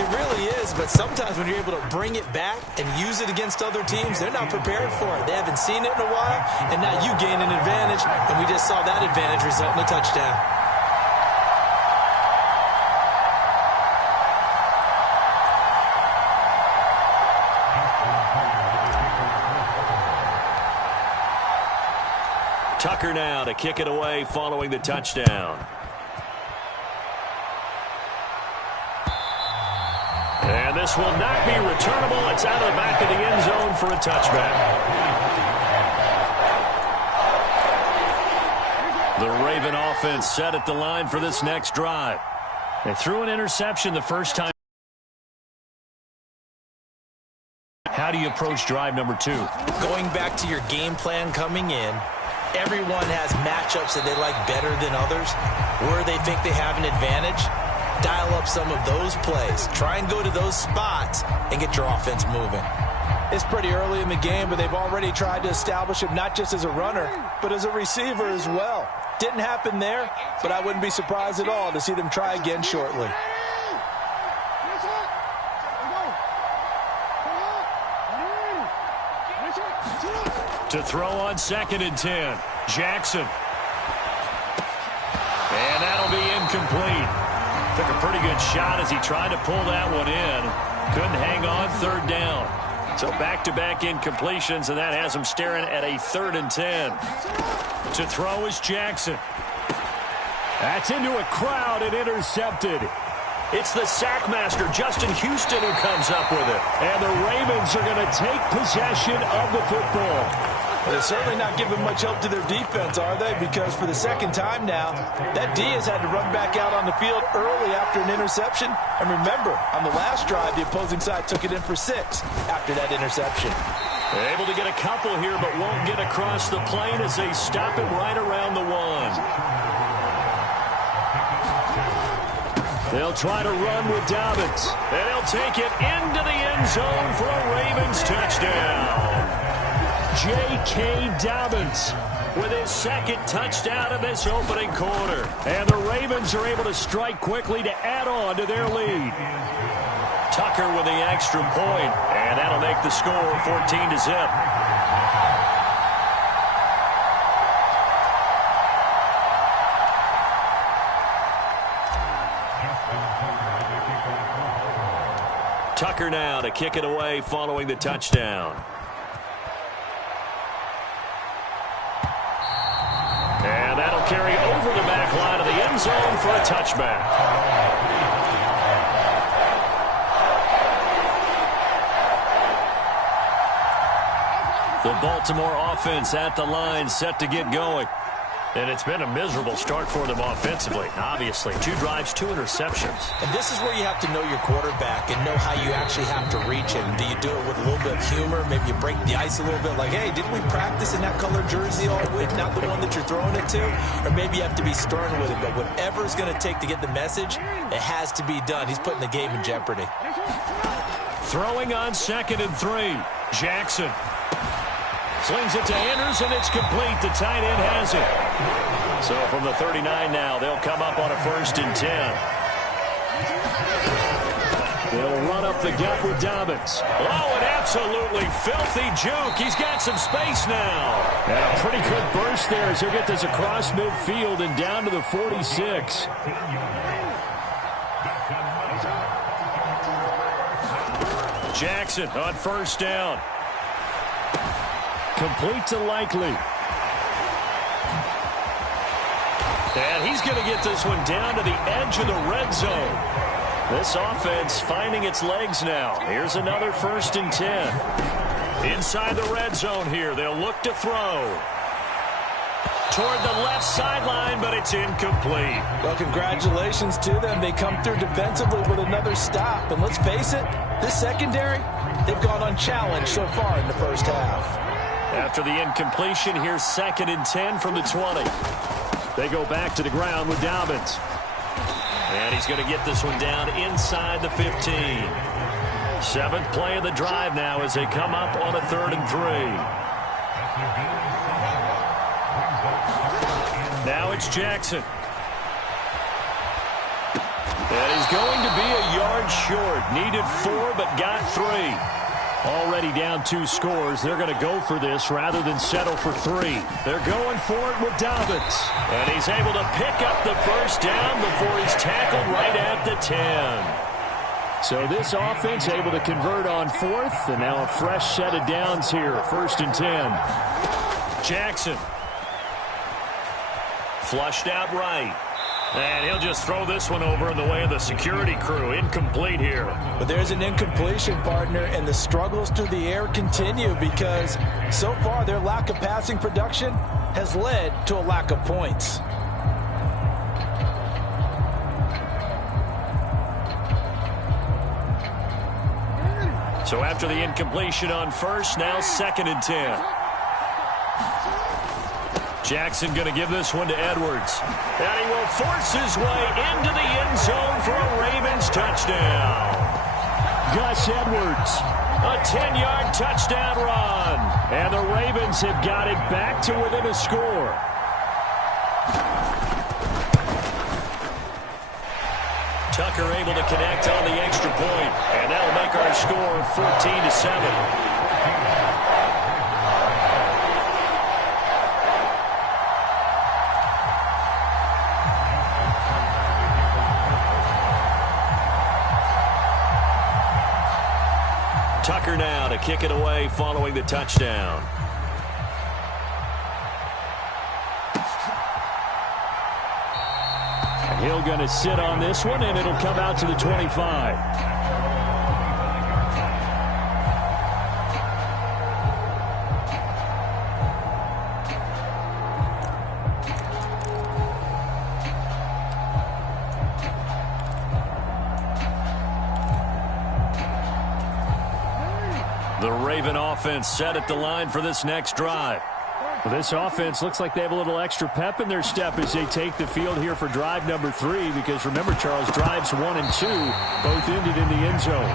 It really is, but sometimes when you're able to bring it back and use it against other teams, they're not prepared for it. They haven't seen it in a while, and now you gain an advantage, and we just saw that advantage result in a touchdown. Tucker now to kick it away following the touchdown. And this will not be returnable. It's out of the back of the end zone for a touchback. The Raven offense set at the line for this next drive. They threw an interception the first time. How do you approach drive number 2? Going back to your game plan coming in, everyone has matchups that they like better than others, where they think they have an advantage. Dial up some of those plays. Try and go to those spots and get your offense moving. It's pretty early in the game, but they've already tried to establish him not just as a runner, but as a receiver as well. Didn't happen there, but I wouldn't be surprised at all to see them try again shortly. To throw on 2nd and 10. Jackson. And that'll be incomplete. Took a pretty good shot as he tried to pull that one in. Couldn't hang on 3rd down. So back-to-back incompletions, and that has him staring at a 3rd and 10. To throw is Jackson. That's into a crowd and intercepted. It's the sackmaster, Justin Houston, who comes up with it. And the Ravens are going to take possession of the football. Well, they're certainly not giving much help to their defense, are they? Because for the second time now, that D has had to run back out on the field early after an interception. And remember, on the last drive, the opposing side took it in for 6 after that interception. Able to get a couple here, but won't get across the plane as they stop him right around the 1. They'll try to run with Dobbins. And he'll take it into the end zone for a Ravens touchdown. J.K. Dobbins with his 2nd touchdown of this opening quarter. And the Ravens are able to strike quickly to add on to their lead. Tucker with the extra point, and that'll make the score 14-0. Tucker now to kick it away following the touchdown. And that'll carry over the back line of the end zone for a touchback. The Baltimore offense at the line, set to get going. And it's been a miserable start for them offensively, obviously. 2 drives, 2 interceptions. And this is where you have to know your quarterback and know how you actually have to reach him. Do you do it with a little bit of humor? Maybe you break the ice a little bit like, hey, didn't we practice in that color jersey all week, not the one that you're throwing it to? Or maybe you have to be stern with it. But whatever it's going to take to get the message, it has to be done. He's putting the game in jeopardy. Throwing on 2nd and 3. Jackson. Slings it to Anders, and it's complete. The tight end has it. So from the 39 now, they'll come up on a 1st and 10. They'll run up the gut with Dobbins. Oh, an absolutely filthy juke. He's got some space now. And a pretty good burst there as he'll get this across midfield and down to the 46. Jackson on 1st down. Complete to Likely. And he's going to get this one down to the edge of the red zone. This offense finding its legs now. Here's another 1st and 10. Inside the red zone here. They'll look to throw. Toward the left sideline, but it's incomplete. Well, congratulations to them. They come through defensively with another stop. And let's face it, this secondary, they've gone unchallenged so far in the first half. After the incompletion, here's 2nd and 10 from the 20. They go back to the ground with Dobbins. And he's going to get this one down inside the 15. 7th play of the drive now as they come up on a 3rd and 3. Now it's Jackson. And he's going to be a yard short. Needed 4, but got 3. Already down 2 scores. They're going to go for this rather than settle for 3. They're going for it with Dobbins. And he's able to pick up the first down before he's tackled right at the 10. So this offense able to convert on 4th, and now a fresh set of downs here. 1st and 10. Jackson. Flushed out right. And he'll just throw this one over in the way of the security crew. Incomplete here. But there's an incompletion, partner, and the struggles through the air continue because so far their lack of passing production has led to a lack of points. So after the incompletion on 1st, now 2nd and 10. Jackson going to give this one to Edwards. And he will force his way into the end zone for a Ravens touchdown. Gus Edwards, a 10-yard touchdown run. And the Ravens have got it back to within a score. Tucker able to connect on the extra point. And that'll make our score 14-7. Tucker now to kick it away following the touchdown. And Hill going to sit on this one, and it'll come out to the 25. The Raven offense set at the line for this next drive. Well, this offense looks like they have a little extra pep in their step as they take the field here for drive number 3, because remember, Charles, drives 1 and 2 both ended in the end zone.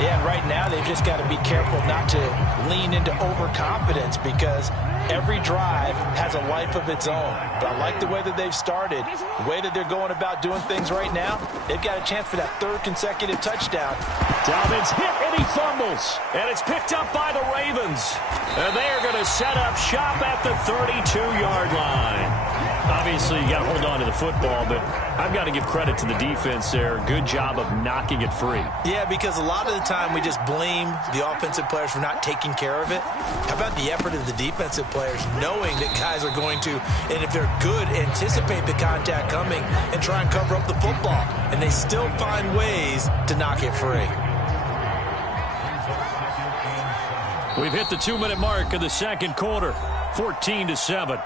Yeah, and right now they've just got to be careful not to lean into overconfidence because every drive has a life of its own. But I like the way that they've started, the way that they're going about doing things right now. They've got a chance for that 3rd consecutive touchdown. Dobbins hit and he fumbles. And it's picked up by the Ravens. And they are going to set up shop at the 32-yard line. Obviously, you got to hold on to the football, but I've got to give credit to the defense there. Good job of knocking it free. Yeah, because a lot of the time we just blame the offensive players for not taking care of it. How about the effort of the defensive players knowing that guys are going to, and if they're good, anticipate the contact coming and try and cover up the football. And they still find ways to knock it free. We've hit the 2-minute mark of the second quarter, 14-7.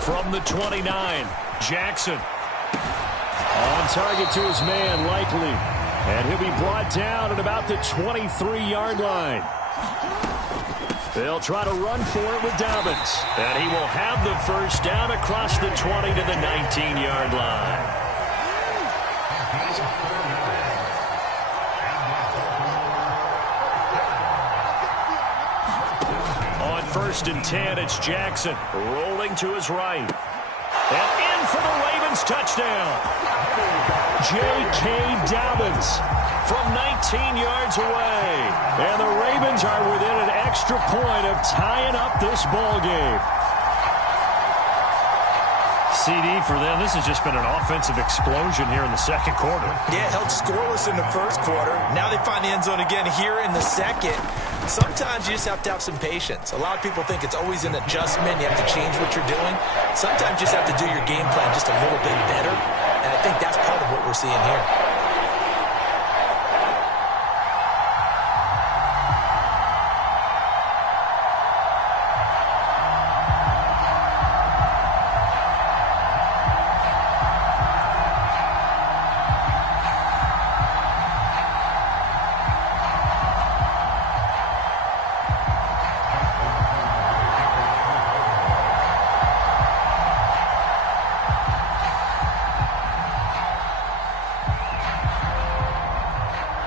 From the 29, Jackson. On target to his man, likely. And he'll be brought down at about the 23-yard line. They'll try to run for it with Dobbins. And he will have the first down across the 20 to the 19-yard line. On 1st and 10, it's Jackson rolling to his right. And in for the Ravens touchdown. J.K. Dobbins from 19 yards away. And the Ravens are within an extra point of tying up this ball game. CD for them. This has just been an offensive explosion here in the second quarter. Yeah, held scoreless in the first quarter. Now they find the end zone again here in the second. Sometimes you just have to have some patience. A lot of people think it's always an adjustment. You have to change what you're doing. Sometimes you just have to do your game plan just a little bit better. And I think that's part of what we're seeing here.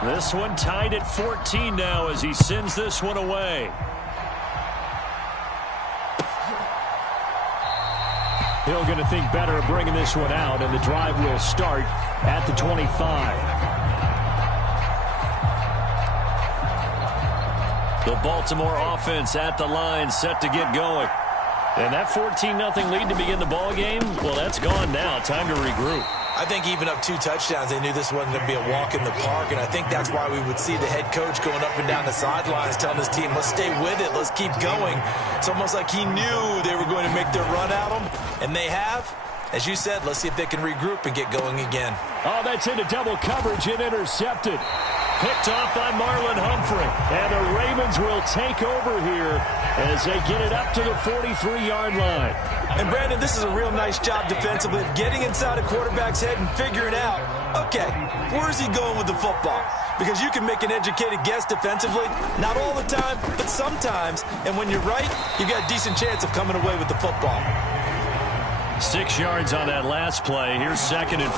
This one tied at 14 now as he sends this one away. Hill going to think better of bringing this one out, and the drive will start at the 25. The Baltimore offense at the line, set to get going. And that 14-0 lead to begin the ball game, well, that's gone now. Time to regroup. I think even up 2 touchdowns, they knew this wasn't going to be a walk in the park, and I think that's why we would see the head coach going up and down the sidelines telling his team, let's stay with it, let's keep going. It's almost like he knew they were going to make their run at him, and they have. As you said, let's see if they can regroup and get going again. Oh, that's into double coverage and intercepted. Picked off by Marlon Humphrey. And the Ravens will take over here as they get it up to the 43-yard line. And, Brandon, this is a real nice job defensively of getting inside a quarterback's head and figuring out, okay, where's he going with the football? Because you can make an educated guess defensively, not all the time, but sometimes. And when you're right, you got a decent chance of coming away with the football. 6 yards on that last play. Here's 2nd and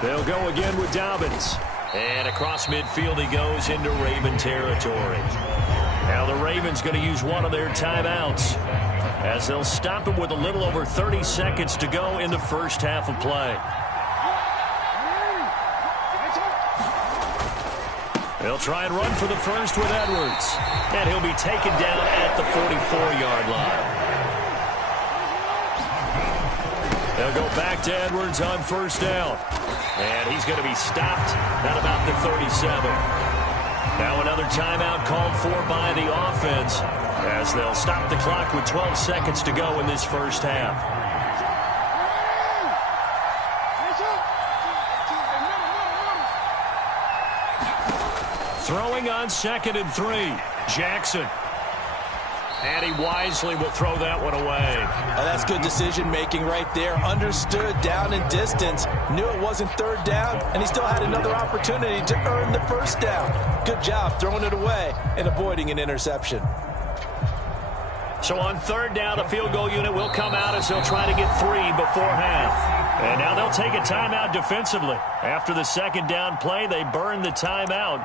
4. They'll go again with Dobbins. And across midfield he goes into Raven territory. Now the Ravens going to use one of their timeouts as they'll stop him with a little over 30 seconds to go in the first half of play. They'll try and run for the first with Edwards. And he'll be taken down at the 44-yard line. They'll go back to Edwards on first down. And he's going to be stopped at about the 37. Now another timeout called for by the offense as they'll stop the clock with 12 seconds to go in this first half. Throwing on 2nd and 3. Jackson. And he wisely will throw that one away. Oh, that's good decision-making right there. Understood down and distance. Knew it wasn't 3rd down, and he still had another opportunity to earn the 1st down. Good job throwing it away and avoiding an interception. So on 3rd down, the field goal unit will come out as they'll try to get 3 before half. And now they'll take a timeout defensively. After the 2nd down play, they burn the timeout,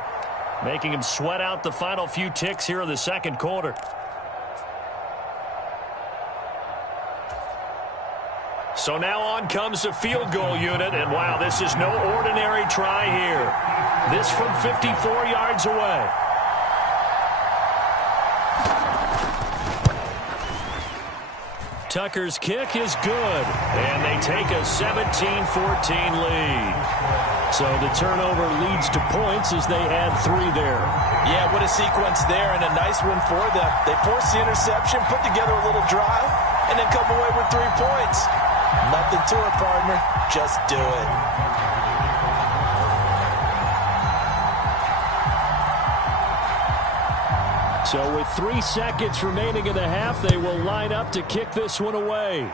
making them sweat out the final few ticks here in the 2nd quarter. So now on comes the field goal unit, and wow, this is no ordinary try here. This from 54 yards away. Tucker's kick is good, and they take a 17-14 lead. So the turnover leads to points as they add 3 there. Yeah, what a sequence there, and a nice one for them. They force the interception, put together a little drive, and then come away with 3 points. Nothing to it, partner. Just do it. So with 3 seconds remaining in the half, they will line up to kick this one away.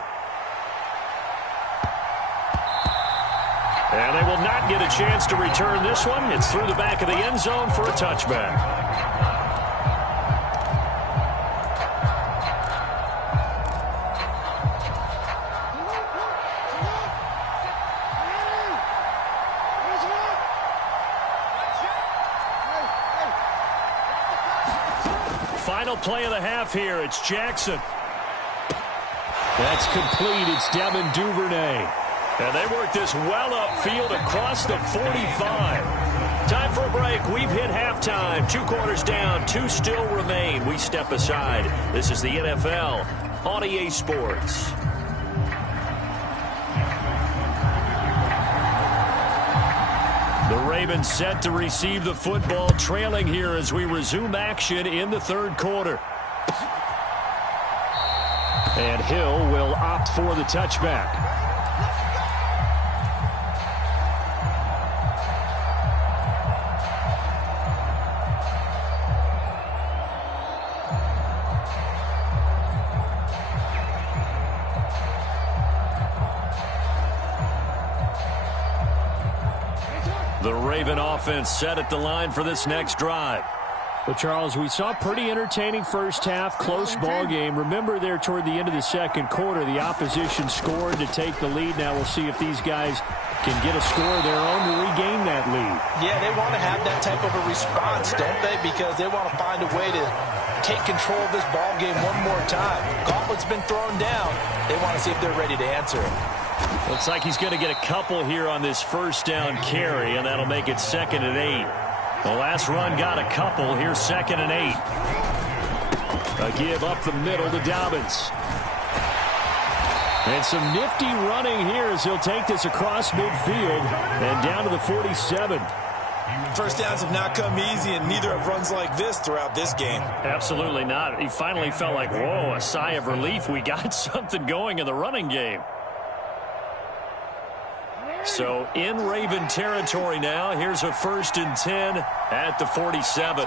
And they will not get a chance to return this one. It's through the back of the end zone for a touchback. Final play of the half here. It's Jackson. That's complete. It's Devin Duvernay. And they work this well upfield across the 45. Time for a break. We've hit halftime. 2 quarters down. 2 still remain. We step aside. This is the NFL on EA Sports. The Ravens set to receive the football, trailing here as we resume action in the 3rd quarter. And Hill will opt for the touchback. The Raven offense set at the line for this next drive. Well, Charles, we saw a pretty entertaining first half, close ball game. Remember there toward the end of the second quarter, the opposition scored to take the lead. Now we'll see if these guys can get a score of their own to regain that lead. Yeah, they want to have that type of a response, don't they? Because they want to find a way to take control of this ball game one more time. Gauntlet's been thrown down. They want to see if they're ready to answer it. Looks like he's going to get a couple here on this first down carry, and that'll make it 2nd and 8. The last run got a couple. Here's 2nd and 8. A give up the middle to Dobbins. And some nifty running here as he'll take this across midfield and down to the 47. First downs have not come easy, and neither have runs like this throughout this game. Absolutely not. He finally felt like, whoa, a sigh of relief. We got something going in the running game. So in Raven territory now. Here's a 1st and 10 at the 47.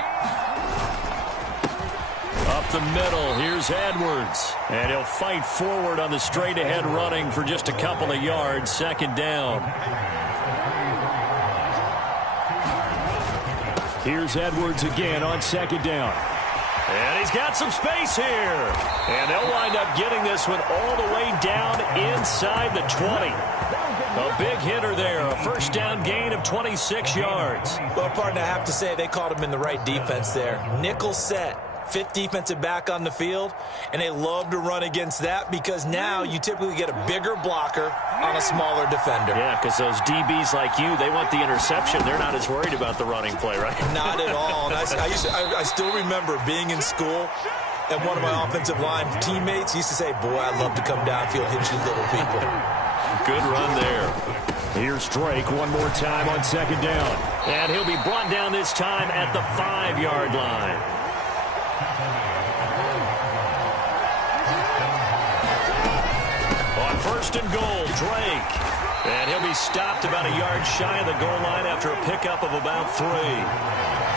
Up the middle. Here's Edwards. And he'll fight forward on the straight ahead running for just a couple of yards. 2nd down. Here's Edwards again on 2nd down. And he's got some space here. And they'll wind up getting this one all the way down inside the 20. A big hitter there. A first down gain of 26 yards. Well, partner, I have to say they called him in the right defense there. Nickel set. 5th defensive back on the field, and they love to run against that because now you typically get a bigger blocker on a smaller defender. Yeah, because those DBs like you, they want the interception. They're not as worried about the running play, right? Not at all. And I still remember being in school, and one of my offensive line teammates used to say, boy, I'd love to come downfield, hit you little people. Good run there. Here's Drake one more time on 2nd down. And he'll be brought down this time at the 5-yard line. On 1st and goal, Drake. And he'll be stopped about a yard shy of the goal line after a pickup of about 3.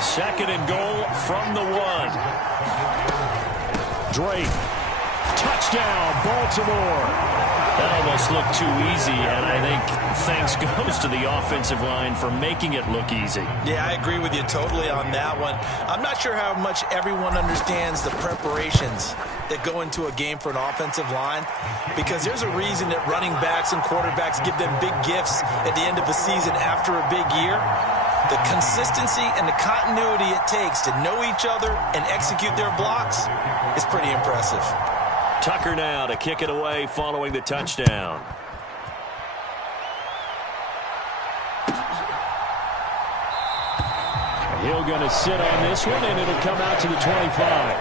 2nd and goal from the 1. Drake. Touchdown, Baltimore. That almost looked too easy, and I think thanks goes to the offensive line for making it look easy. Yeah, I agree with you totally on that one. I'm not sure how much everyone understands the preparations that go into a game for an offensive line, because there's a reason that running backs and quarterbacks give them big gifts at the end of the season after a big year. The consistency and the continuity it takes to know each other and execute their blocks is pretty impressive. Tucker now to kick it away following the touchdown. Hill going to sit on this one, and it'll come out to the 25.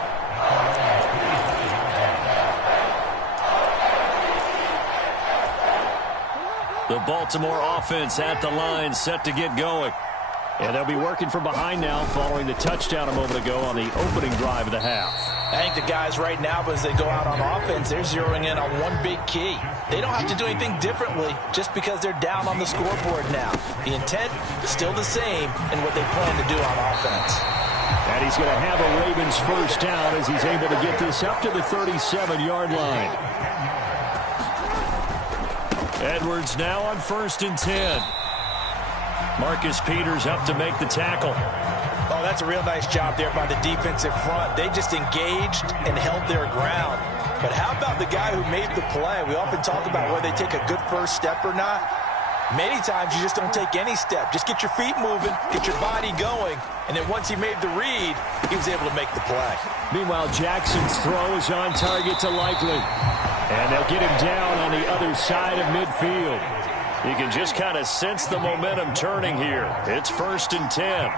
The Baltimore offense at the line, set to get going. And they'll be working from behind now following the touchdown a moment ago on the opening drive of the half. I think the guys right now, as they go out on offense, they're zeroing in on one big key. They don't have to do anything differently just because they're down on the scoreboard now. The intent is still the same in what they plan to do on offense. And he's going to have a Ravens first down as he's able to get this up to the 37-yard line. Edwards now on 1st and 10. Marcus Peters up to make the tackle. Oh, that's a real nice job there by the defensive front. They just engaged and held their ground. But how about the guy who made the play? We often talk about whether they take a good first step or not. Many times you just don't take any step. Just get your feet moving, get your body going, and then once he made the read, he was able to make the play. Meanwhile, Jackson's throw is on target to Likely. And they'll get him down on the other side of midfield. You can just kind of sense the momentum turning here. It's 1st and 10.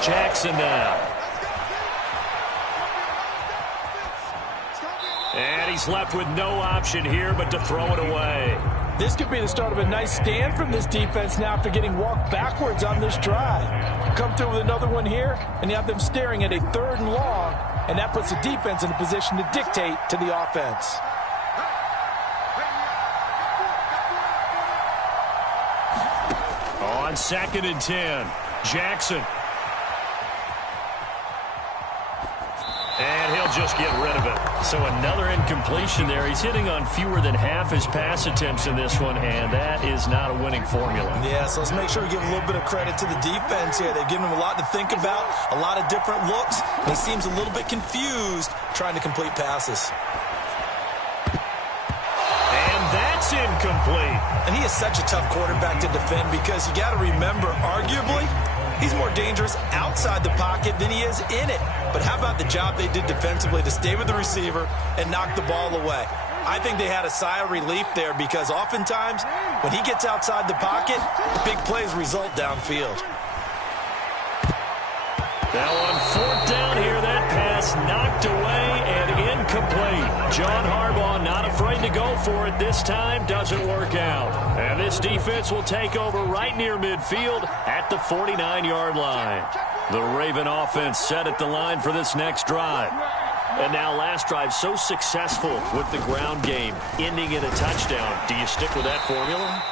Jackson now. And he's left with no option here but to throw it away. This could be the start of a nice stand from this defense now after getting walked backwards on this drive. Come through with another one here, and you have them staring at a 3rd and long, and that puts the defense in a position to dictate to the offense. On 2nd and 10, Jackson. And he'll just get rid of it. So another incompletion there. He's hitting on fewer than half his pass attempts in this one, and that is not a winning formula. Yeah, so let's make sure we give a little bit of credit to the defense here. They've given him a lot to think about, a lot of different looks, and he seems a little bit confused trying to complete passes. And that's incomplete. And he is such a tough quarterback to defend because you got to remember, arguably, he's more dangerous outside the pocket than he is in it. But how about the job they did defensively to stay with the receiver and knock the ball away? I think they had a sigh of relief there because oftentimes when he gets outside the pocket, big plays result downfield. Now on fourth down here, that pass knocked away and incomplete. John Harbaugh not afraid to go for it this time. Doesn't work out. And this defense will take over right near midfield at the 49-yard line. The Raven offense set at the line for this next drive. And now last drive so successful with the ground game, ending in a touchdown. Do you stick with that formula?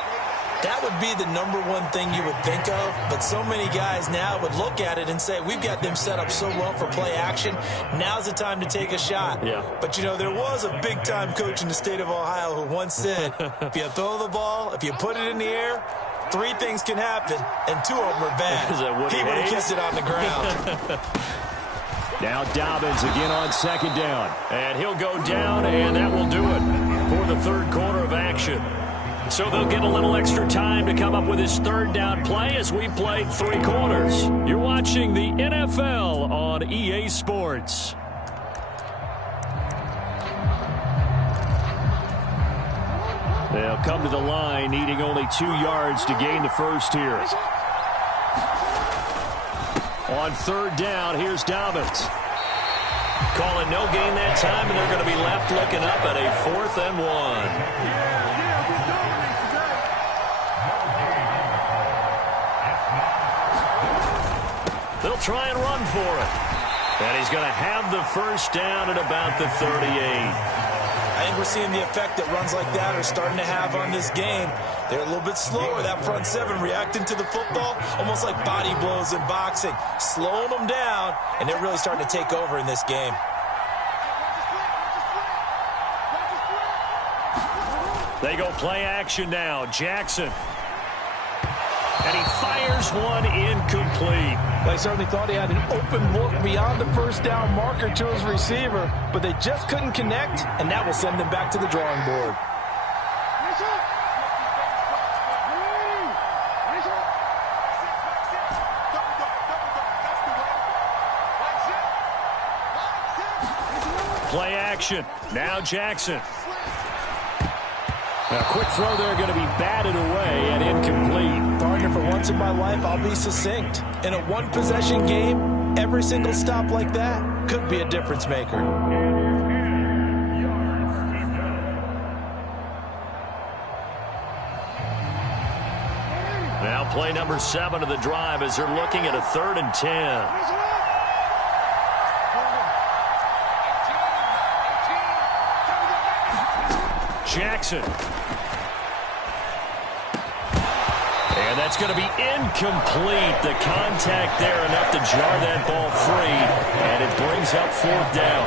That would be the number one thing you would think of, but so many guys now would look at it and say, we've got them set up so well for play action. Now's the time to take a shot. Yeah. But, you know, there was a big-time coach in the state of Ohio who once said, if you throw the ball, if you put it in the air, 3 things can happen, and 2 of them are bad. He would have kept it on the ground. Now Dobbins again on second down. And he'll go down, and that will do it for the third quarter of action. So they'll get a little extra time to come up with his third down play as we played 3 quarters. You're watching the NFL on EA Sports. They'll come to the line needing only 2 yards to gain the first here. On third down, here's Dobbins. Calling no gain that time, and they're going to be left looking up at a 4th and 1. They'll try and run for it. And he's going to have the first down at about the 38. I think we're seeing the effect that runs like that are starting to have on this game. They're a little bit slower, that front 7 reacting to the football, almost like body blows in boxing, slowing them down, and they're really starting to take over in this game. They go play action now. Jackson. And he fires one incomplete. They certainly thought he had an open look beyond the first down marker to his receiver, but they just couldn't connect, and that will send them back to the drawing board. Play action. Now Jackson. A quick throw there going to be batted away and incomplete. Partner, for once in my life, I'll be succinct. In a one-possession game, every single stop like that could be a difference maker. Now play number 7 of the drive as they're looking at a 3rd and 10. Jackson. And that's going to be incomplete. The contact there enough to jar that ball free, and it brings up 4th down.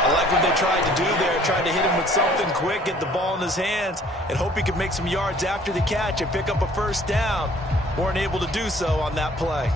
I like what they tried to do there, tried to hit him with something quick, get the ball in his hands, and hope he could make some yards after the catch and pick up a first down. Weren't able to do so on that play.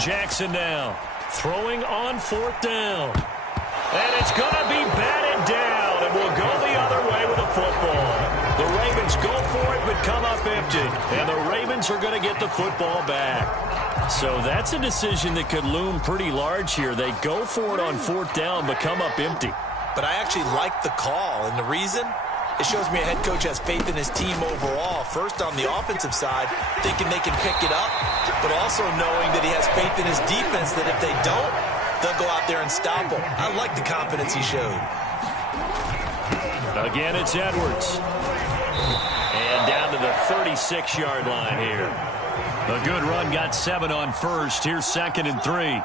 Jackson now, throwing on 4th down. And it's going to be batted down, and we'll go the other way with the football. The Ravens go for it, but come up empty. And the Ravens are going to get the football back. So that's a decision that could loom pretty large here. They go for it on 4th down, but come up empty. But I actually like the call, and the reason? It shows me a head coach has faith in his team overall. First on the offensive side, thinking they can pick it up, but also knowing that he has faith in his defense that if they don't, they'll go out there and stop him. I like the confidence he showed. Again, it's Edwards. And down to the 36-yard line here. A good run, got 7 on first. Here's 2nd and 3.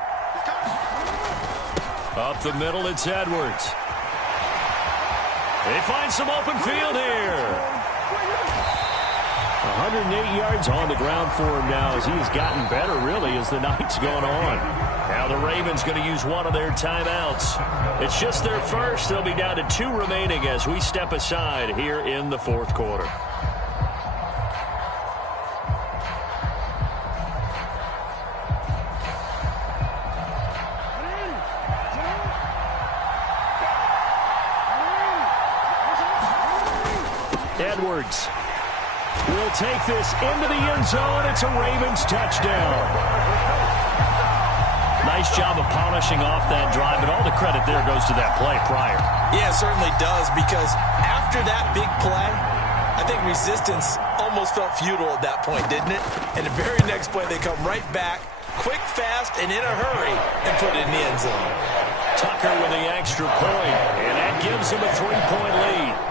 Up the middle, it's Edwards. They find some open field here. 108 yards on the ground for him now as he's gotten better, really, as the night's going on. Now the Ravens going to use one of their timeouts. It's just their first. They'll be down to 2 remaining as we step aside here in the fourth quarter. Edwards will take this into the end zone. It's a Ravens touchdown. Nice job of polishing off that drive, but all the credit there goes to that play prior. Yeah, it certainly does, because after that big play, I think resistance almost felt futile at that point, didn't it? And the very next play, they come right back, quick, fast, and in a hurry, and put it in the end zone. Tucker with the extra point, and that gives him a 3-point lead.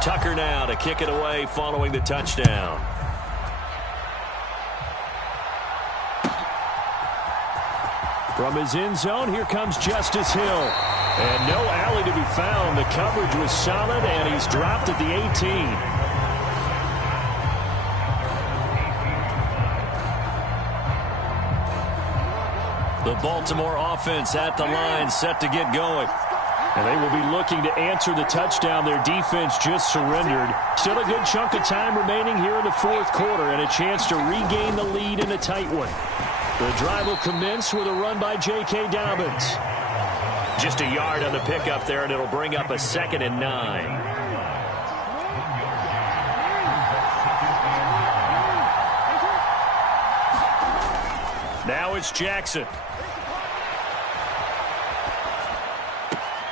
Tucker now to kick it away following the touchdown. From his end zone, here comes Justice Hill. And no alley to be found. The coverage was solid, and he's dropped at the 18. The Baltimore offense at the line, set to get going. And they will be looking to answer the touchdown their defense just surrendered. Still a good chunk of time remaining here in the fourth quarter and a chance to regain the lead in a tight one. The drive will commence with a run by J.K. Dobbins. Just a yard on the pickup there, and it'll bring up a 2nd and 9. Now it's Jackson.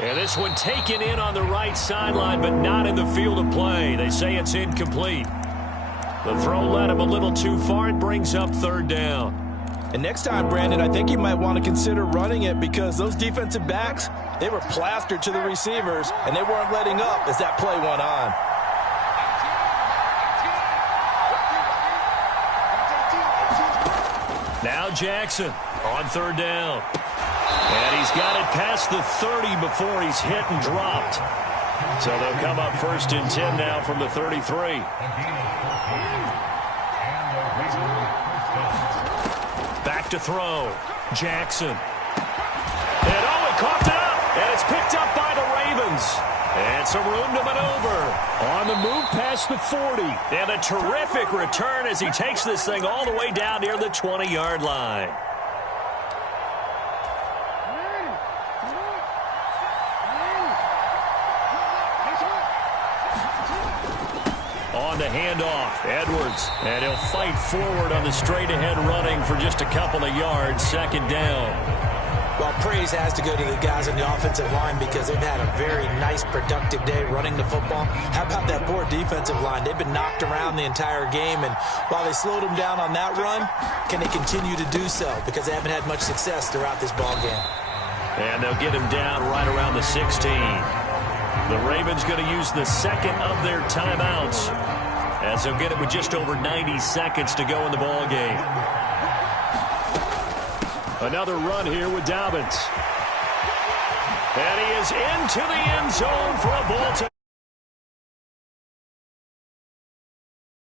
And this one taken in on the right sideline, but not in the field of play. They say it's incomplete. The throw led him a little too far. It brings up 3rd down. And next time, Brandon, I think you might want to consider running it, because those defensive backs, they were plastered to the receivers, and they weren't letting up as that play went on. Now Jackson on 3rd down. And he's got it past the 30 before he's hit and dropped. So they'll come up 1st and 10 now from the 33. Back to throw. Jackson. And he coughed it up. And it's picked up by the Ravens. And some room to maneuver. On the move past the 40. And a terrific return as he takes this thing all the way down near the 20-yard line. On the handoff, Edwards. And he'll fight forward on the straight-ahead running for just a couple of yards. 2nd down. Well, praise has to go to the guys on the offensive line, because they've had a very nice, productive day running the football. How about that poor defensive line? They've been knocked around the entire game, and while they slowed them down on that run, can they continue to do so? Because they haven't had much success throughout this ball game. And they'll get him down right around the 16. The Ravens going to use the 2nd of their timeouts, as they'll get it with just over 90 seconds to go in the ball game. Another run here with Dobbins. And he is into the end zone for a Baltimore